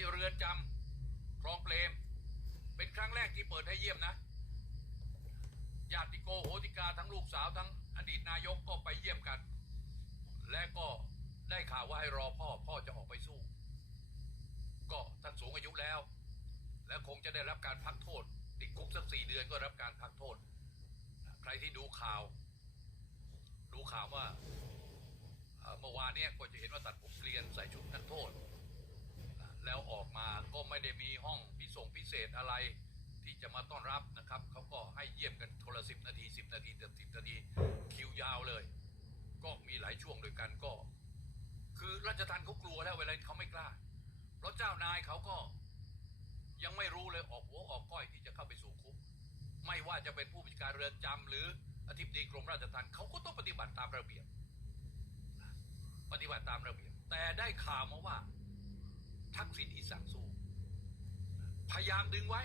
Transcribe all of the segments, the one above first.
ที่เรือนจำคลองเปรม เป็นครั้งแรกที่เปิดให้เยี่ยมนะ ญาติโกโหติกาทั้งลูกสาวทั้งอดีตนายกก็ไปเยี่ยมกัน และก็ได้ข่าวว่าให้รอพ่อพ่อจะออกไปสู้ ก็ท่านสูงอายุแล้ว และคงจะได้รับการพักโทษ ติดคุกสักสี่เดือนก็รับการพักโทษ ใครที่ดูข่าว ดูข่าวว่าเมื่อวานเนี่ยก็จะเห็นว่าตัดผมเกลียนใส่ชุดนักโทษ แล้วออกมาก็ไม่ได้มีห้องพิส่งพิเศษอะไร ที่จะมาต้อนรับนะครับเขาก็ให้เยี่ยมกันคนละสิบนาทีสิบนาทีสิบนาทีคิวยาวเลย ก็มีหลายช่วงด้วยกันก็ คือราชทันเขากลัวแล้วเวลาเขาไม่กล้า เพราะเจ้านายเขาก็ยังไม่รู้เลยออกหัวออกก้อยที่จะเข้าไปสู่คุก ไม่ว่าจะเป็นผู้บัญชาการเรือนจำหรืออธิบดีกรมราชทัณฑ์เขาก็ต้องปฏิบัติตามระเบียบ ปฏิบัติตามระเบียบ แต่ได้ข่าวมาว่า ทักษิณอีสั่งสู้พยายามดึงไว้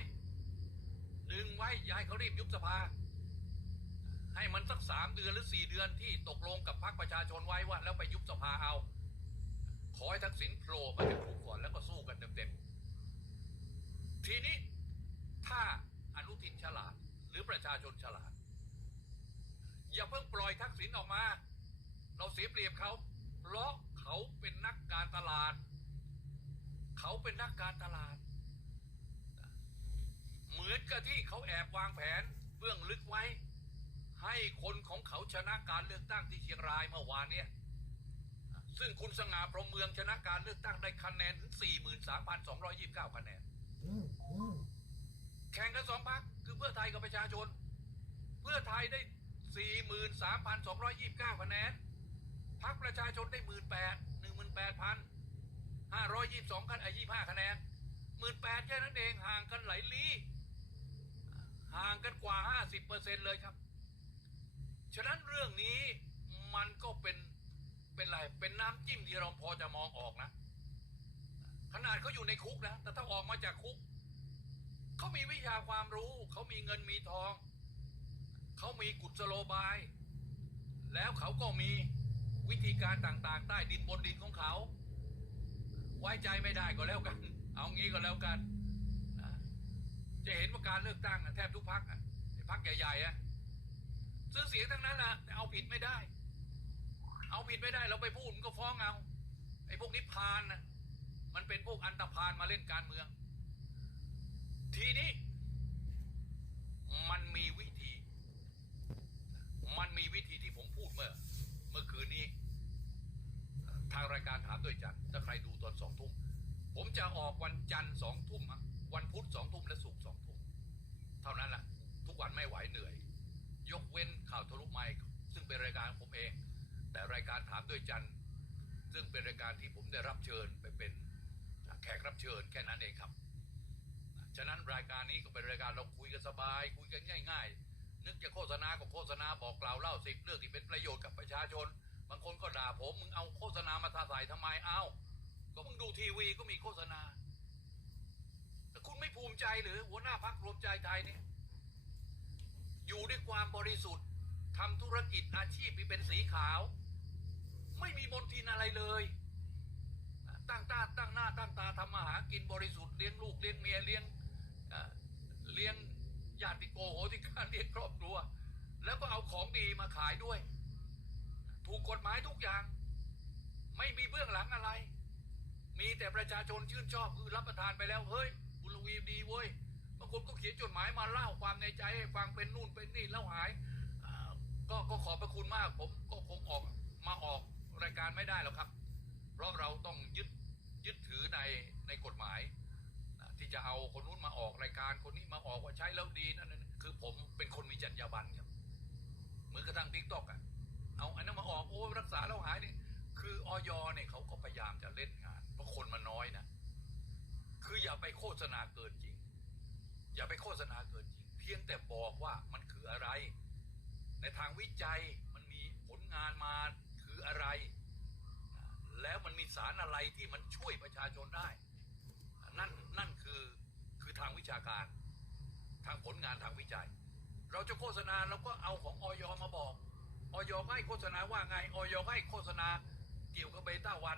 ดึงไว้อย้ายเขารีบยุบสภา ให้มันสักสามเดือนหรือสี่เดือนที่ตกลงกับพรรคประชาชนไว้ว่า แล้วไปยุบสภาเอา ขอให้ทักษิณโผล่มาจากคุกก่อนแล้วก็สู้กันเต็มๆทีนี้ถ้าอนุทินฉลาดหรือประชาชนฉลาด อย่าเพิ่งปล่อยทักษิณออกมา เราเสียเปรียบเขาเพราะเขาเป็นนักการตลาด เป็นนักการตลาด เหมือนกับที่เขาแอบวางแผนเบื้องลึกไว้ ให้คนของเขาชนะการเลือกตั้งที่เชียงรายเมื่อวานเนี่ยซึ่งคุณสง่าพรหมเมืองชนะการเลือกตั้งได้คะแนนถึง 43,229 คะแนน แข่งกันสองพักคือเพื่อไทยกับประชาชน เพื่อไทยได้ 43,229 คะแนนพักประชาชนได้ 18,000 18,000 522กันไอ้25คะแนน18,000แค่นั้นเองห่างกันหลายลีห่างกันกว่า50%เลยครับ ฉะนั้นเรื่องนี้มันก็เป็นเป็นอะไรเป็นน้ำจิ้มที่เราพอจะมองออกนะ ขนาดเขาอยู่ในคุกนะ แต่ถ้าออกมาจากคุก เขามีวิชาความรู้ เขามีเงินมีทอง เขามีกุศโลบาย แล้วเขาก็มีวิธีการต่างๆ ใต้ดินบนดินของเขา ไว้ใจไม่ได้ก็แล้วกัน เอางี้ก็แล้วกันนะจะเห็นว่าการเลือกตั้งแทบทุกพักพักใหญ่ๆอะซื้อเสียงทั้งนั้นแหละแต่เอาผิดไม่ได้ เอาผิดไม่ได้เราไปพูดมันก็ฟ้องเอาไอ้พวกนิพพานนะมันเป็นพวกอันตรพานมาเล่นการเมือง ทีนี้ มันมีวิธี มันมีวิธีที่ผมพูดเมื่อ เมื่อคืนนี้ ทางรายการถามด้วยจันทร์ถ้าใครดูตอนสองทุ่ม ผม จะออกวันจันทร์สองทุ่มวันพุธสองทุ่มและศุกร์สองทุ่มเท่านั้นแหละทุกวันไม่ไหวเหนื่อย ยกเว้นข่าวทะลุไมค์ซึ่งเป็นรายการของผมเอง แต่รายการถามด้วยจันทร์ซึ่งเป็นรายการที่ผมได้รับเชิญไปเป็นแขกรับเชิญแค่นั้นเองครับ ฉะนั้นรายการนี้ก็เป็นรายการเราคุยกันสบาย คุยกันง่าย ๆ นึกจะโฆษณาก็โฆษณาบอกกล่าวเล่าสิบเรื่องที่เป็นประโยชน์กับประชาชน บางคนก็ด่าผมมึงเอาโฆษณามาทาใส่ทำไมเอา ก็มึงดูทีวีก็มีโฆษณาแต่คุณไม่ภูมิใจหรือหัวหน้าพักรวมใจไทยเนี่ยอยู่ด้วยความบริสุทธิ์ทำธุรกิจอาชีพที่เป็นสีขาว ไม่มีมนทินอะไรเลย ตั้งตาตั้งหน้าตั้งตาทำมาหากินบริสุทธิ์เลี้ยงลูกเลี้ยงเมียเลี้ยงเอ่อเลี้ยงญาติโกโหติการเลี้ยงครอบครัว แล้วก็เอาของดีมาขายด้วย ถูกกฎหมายทุกอย่าง ไม่มีเบื้องหลังอะไร มีแต่ประชาชนชื่นชอบคือรับประทานไปแล้วเฮ้ยบุญวีดีเว้ยบางคนก็เขียนจดหมายมาเล่าความในใจให้ฟังเป็นนู่นเป็นนี่แล้วหายก็ก็ขอบพระคุณมาก ผมก็คงออกมาออกรายการไม่ได้หรอกครับ เพราะเราต้องยึดยึดถือในในกฎหมาย ที่จะเอาคนนู้นมาออกรายการคนนี้มาออกว่าใช้แล้วดีนั่นนั่นคือผมเป็นคนมีจรรยา ษณาเกินจริง อย่าไปโฆษณาเกินจริง เพียงแต่บอกว่ามันคืออะไร ในทางวิจัยมันมีผลงานมาคืออะไร แล้วมันมีสารอะไรที่มันช่วยประชาชนได้ นั่นนั่นคือคือทางวิชาการ ทางผลงานทางวิจัย เราจะโฆษณาเราก็เอาของออยมาบอกออยให้โฆษณาว่าไงออยให้โฆษณาเกี่ยวกับเบต้าวัน